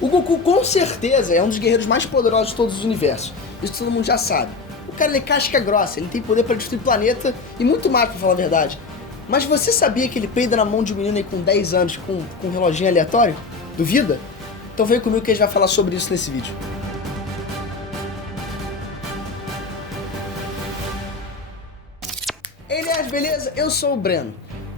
O Goku com certeza é um dos guerreiros mais poderosos de todos os universos. Isso todo mundo já sabe. O cara ele é casca grossa, ele tem poder para destruir planeta e muito mais, pra falar a verdade. Mas você sabia que ele peida na mão de um menino aí com 10 anos com um reloginho aleatório? Duvida? Então vem comigo que a gente vai falar sobre isso nesse vídeo. Ei, nerds, beleza? Eu sou o Breno.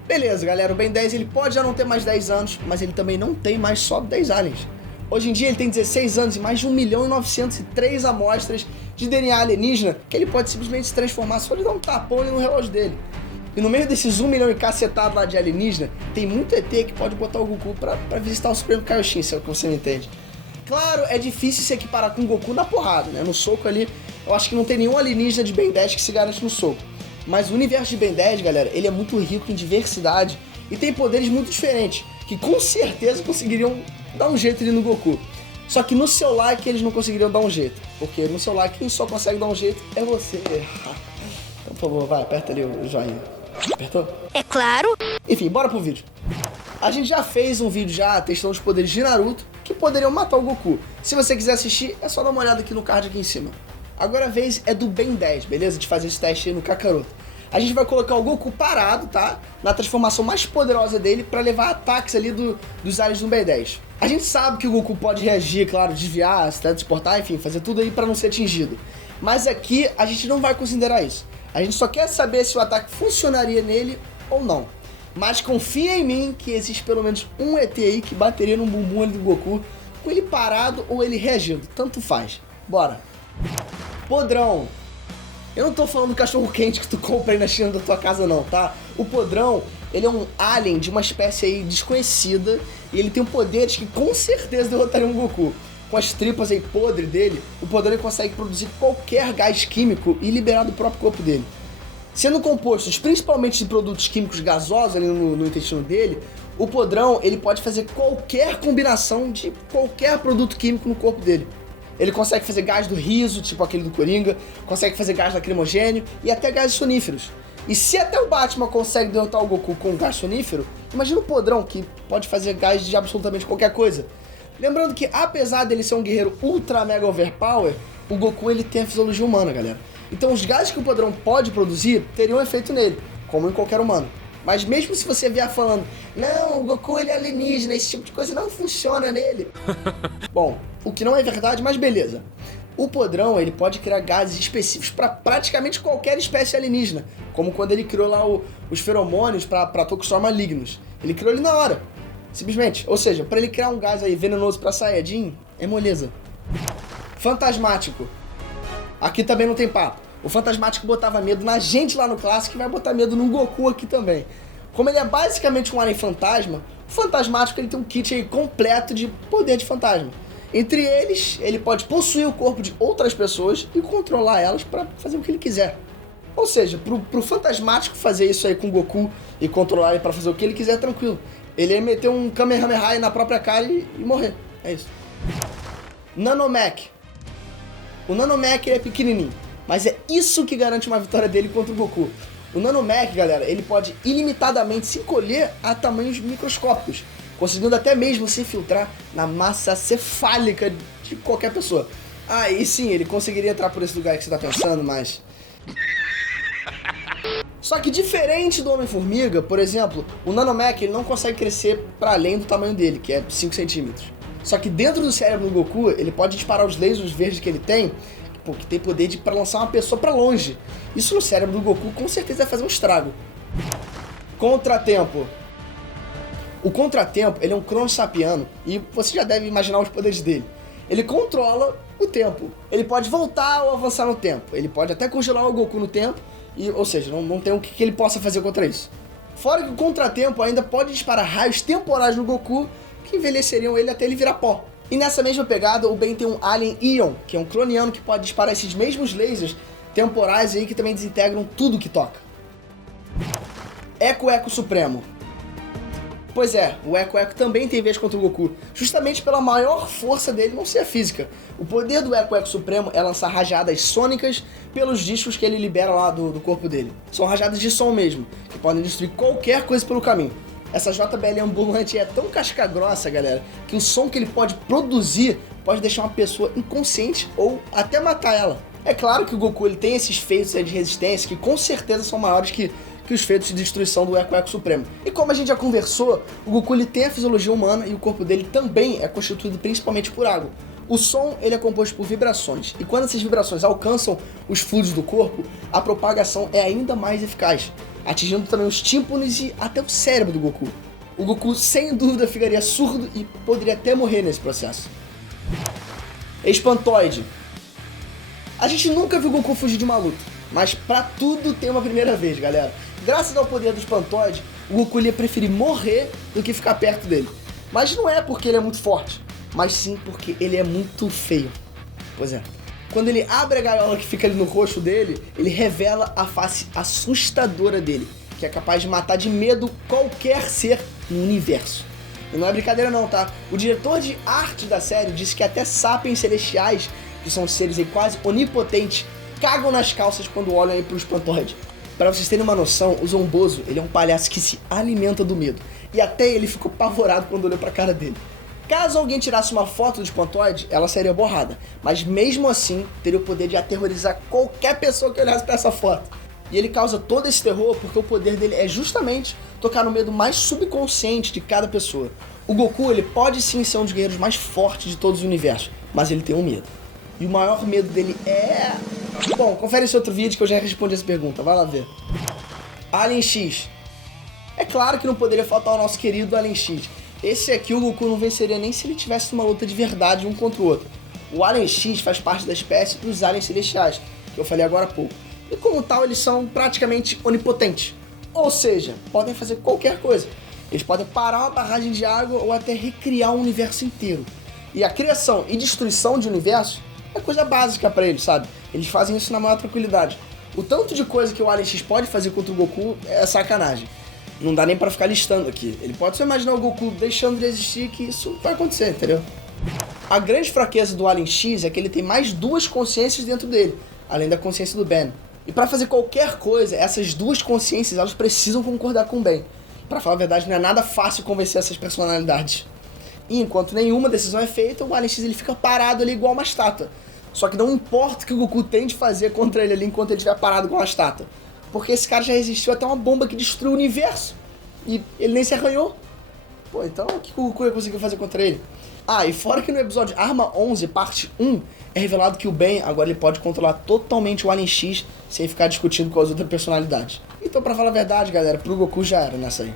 Beleza, galera, o Ben 10 ele pode já não ter mais 10 anos, mas ele também não tem mais só 10 aliens. Hoje em dia ele tem 16 anos e mais de 1.903.000 amostras de DNA alienígena que ele pode simplesmente se transformar só de dar um tapão ali no relógio dele. E no meio desses 1 milhão e cacetado lá de alienígena, tem muito ET que pode botar o Goku pra visitar o Supremo Kaioshin, se é o que você me entende. Claro, é difícil se equiparar com o Goku na porrada, né? No soco ali, eu acho que não tem nenhum alienígena de Ben 10 que se garante no soco. Mas o universo de Ben 10, galera, ele é muito rico em diversidade e tem poderes muito diferentes, que com certeza conseguiriam dar um jeito ali no Goku. Só que no seu like eles não conseguiriam dar um jeito, porque no seu like quem só consegue dar um jeito é você. Então, por favor, vai, aperta ali o joinha. Apertou? É claro. Enfim, bora pro vídeo. A gente já fez um vídeo já testando os poderes de Naruto que poderiam matar o Goku. Se você quiser assistir, é só dar uma olhada aqui no card aqui em cima. Agora a vez é do Ben 10, beleza? De fazer esse teste aí no Kakaroto. A gente vai colocar o Goku parado, tá? Na transformação mais poderosa dele pra levar ataques ali dos aliens do Ben 10. A gente sabe que o Goku pode reagir, claro, desviar, se teletransportar, enfim, fazer tudo aí pra não ser atingido. Mas aqui a gente não vai considerar isso. A gente só quer saber se o ataque funcionaria nele ou não. Mas confia em mim que existe pelo menos um ET aí que bateria no bumbum ali do Goku com ele parado ou ele reagindo. Tanto faz. Bora. Podrão. Eu não tô falando do cachorro quente que tu compra aí na China da tua casa não, tá? O Podrão, ele é um alien de uma espécie aí desconhecida e ele tem poderes que com certeza derrotariam o Goku. Com as tripas aí podres dele, o Podrão ele consegue produzir qualquer gás químico e liberar do próprio corpo dele. Sendo compostos principalmente de produtos químicos gasosos ali no intestino dele, o Podrão ele pode fazer qualquer combinação de qualquer produto químico no corpo dele. Ele consegue fazer gás do riso, tipo aquele do Coringa, consegue fazer gás lacrimogênio e até gases soníferos. E se até o Batman consegue derrotar o Goku com gás sonífero, imagina o Podrão que pode fazer gás de absolutamente qualquer coisa. Lembrando que apesar dele ser um guerreiro ultra mega overpower, o Goku ele tem a fisiologia humana, galera. Então os gases que o Podrão pode produzir teriam efeito nele, como em qualquer humano. Mas mesmo se você vier falando, não, o Goku ele é alienígena, esse tipo de coisa não funciona nele. Bom, o que não é verdade, mas beleza. O Podrão ele pode criar gases específicos para praticamente qualquer espécie alienígena, como quando ele criou lá os feromônios para Tokusatsu malignos. Ele criou ele na hora, simplesmente. Ou seja, para ele criar um gás aí venenoso para Saiyajin, é moleza. Fantasmático. Aqui também não tem papo. O Fantasmático botava medo na gente lá no clássico e vai botar medo no Goku aqui também. Como ele é basicamente um alien fantasma, o Fantasmático ele tem um kit aí completo de poder de fantasma. Entre eles, ele pode possuir o corpo de outras pessoas e controlar elas para fazer o que ele quiser. Ou seja, pro Fantasmático fazer isso aí com o Goku e controlar ele para fazer o que ele quiser, tranquilo. Ele ia meter um Kamehameha na própria cara e morrer. É isso. Nanomech. O Nanomech ele é pequenininho, mas é isso que garante uma vitória dele contra o Goku. O Nanomech, galera, ele pode ilimitadamente se encolher a tamanhos microscópicos, conseguindo até mesmo se infiltrar na massa cefálica de qualquer pessoa. Ah, e sim, ele conseguiria entrar por esse lugar que você tá pensando, mas... Só que diferente do Homem-Formiga, por exemplo, o Nanomech ele não consegue crescer para além do tamanho dele, que é 5 centímetros. Só que dentro do cérebro do Goku, ele pode disparar os lasers verdes que ele tem, que tem poder para lançar uma pessoa para longe. Isso no cérebro do Goku com certeza vai fazer um estrago. Contratempo. O Contratempo, ele é um cronossapiano e você já deve imaginar os poderes dele. Ele controla o tempo. Ele pode voltar ou avançar no tempo. Ele pode até congelar o Goku no tempo, ou seja, não tem o que ele possa fazer contra isso. Fora que o Contratempo ainda pode disparar raios temporais no Goku que envelheceriam ele até ele virar pó. E nessa mesma pegada, o Ben tem um Alien Ion, que é um cloniano que pode disparar esses mesmos lasers temporais aí que também desintegram tudo que toca. Eco Supremo. Pois é, o Eco também tem vez contra o Goku, justamente pela maior força dele não ser a física. O poder do Eco Supremo é lançar rajadas sônicas pelos discos que ele libera lá do corpo dele. São rajadas de som mesmo, que podem destruir qualquer coisa pelo caminho. Essa JBL ambulante é tão casca grossa, galera, que o som que ele pode produzir pode deixar uma pessoa inconsciente ou até matar ela. É claro que o Goku ele tem esses feitos aí de resistência que com certeza são maiores que os feitos de destruição do Eco Supremo. E como a gente já conversou, o Goku ele tem a fisiologia humana e o corpo dele também é constituído principalmente por água. O som ele é composto por vibrações, e quando essas vibrações alcançam os fluidos do corpo, a propagação é ainda mais eficaz, atingindo também os tímpanos e até o cérebro do Goku. O Goku sem dúvida ficaria surdo e poderia até morrer nesse processo. Espantoide. A gente nunca viu o Goku fugir de uma luta, mas pra tudo tem uma primeira vez, galera. Graças ao poder do Espantoide, o Goku ia preferir morrer do que ficar perto dele. Mas não é porque ele é muito forte, mas sim porque ele é muito feio. Pois é. Quando ele abre a gaiola que fica ali no rosto dele, ele revela a face assustadora dele, que é capaz de matar de medo qualquer ser no universo. E não é brincadeira não, tá? O diretor de arte da série disse que até sapiens celestiais, que são seres aí quase onipotentes, cagam nas calças quando olham aí pro Espantoide. Pra vocês terem uma noção, o Zombozo, ele é um palhaço que se alimenta do medo. E até ele ficou apavorado quando olhou pra cara dele. Caso alguém tirasse uma foto do Espantoide, ela seria borrada. Mas mesmo assim, teria o poder de aterrorizar qualquer pessoa que olhasse pra essa foto. E ele causa todo esse terror porque o poder dele é justamente tocar no medo mais subconsciente de cada pessoa. O Goku, ele pode sim ser um dos guerreiros mais fortes de todos os universos, mas ele tem um medo. E o maior medo dele é... Bom, confere esse outro vídeo que eu já respondi essa pergunta, vai lá ver. Alien X. É claro que não poderia faltar o nosso querido Alien X. Esse aqui o Goku não venceria nem se ele tivesse uma luta de verdade um contra o outro. O Alien X faz parte da espécie dos aliens celestiais, que eu falei agora há pouco. E como tal, eles são praticamente onipotentes. Ou seja, podem fazer qualquer coisa. Eles podem parar uma barragem de água ou até recriar o universo inteiro. E a criação e destruição de universos é coisa básica pra eles, sabe? Eles fazem isso na maior tranquilidade. O tanto de coisa que o Alien X pode fazer contra o Goku é sacanagem. Não dá nem pra ficar listando aqui. Ele pode só imaginar o Goku deixando de existir que isso vai acontecer, entendeu? A grande fraqueza do Alien X é que ele tem mais duas consciências dentro dele, além da consciência do Ben. E pra fazer qualquer coisa, essas duas consciências elas precisam concordar com o Ben. Pra falar a verdade, não é nada fácil convencer essas personalidades. E enquanto nenhuma decisão é feita, o Alien X ele fica parado ali igual uma estátua. Só que não importa o que o Goku tente fazer contra ele ali enquanto ele estiver parado igual uma estátua. Porque esse cara já resistiu até uma bomba que destruiu o universo. E ele nem se arranhou. Pô, então o que o Goku ia conseguir fazer contra ele? Ah, e fora que no episódio Arma 11, parte 1, é revelado que o Ben agora ele pode controlar totalmente o Alien X sem ficar discutindo com as outras personalidades. Então, pra falar a verdade, galera, pro Goku já era nessa aí.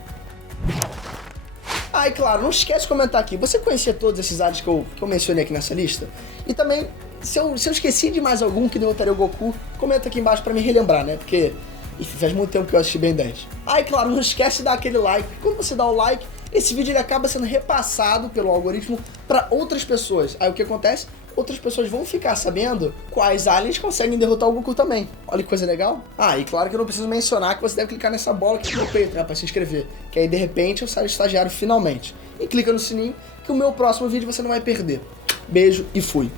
Ah, e claro, não esquece de comentar aqui. Você conhecia todos esses aliens que eu mencionei aqui nessa lista? E também, se eu esqueci de mais algum que derrotaria o Goku, comenta aqui embaixo pra me relembrar, né? Porque, enfim, faz muito tempo que eu assisti Ben 10. Ah, e claro, não esquece de dar aquele like. Quando você dá o like, esse vídeo ele acaba sendo repassado pelo algoritmo para outras pessoas. Aí o que acontece? Outras pessoas vão ficar sabendo quais aliens conseguem derrotar o Goku também. Olha que coisa legal. Ah, e claro que eu não preciso mencionar que você deve clicar nessa bola aqui no peito, né, para se inscrever. Que aí de repente eu saio estagiário finalmente. E clica no sininho que o meu próximo vídeo você não vai perder. Beijo e fui.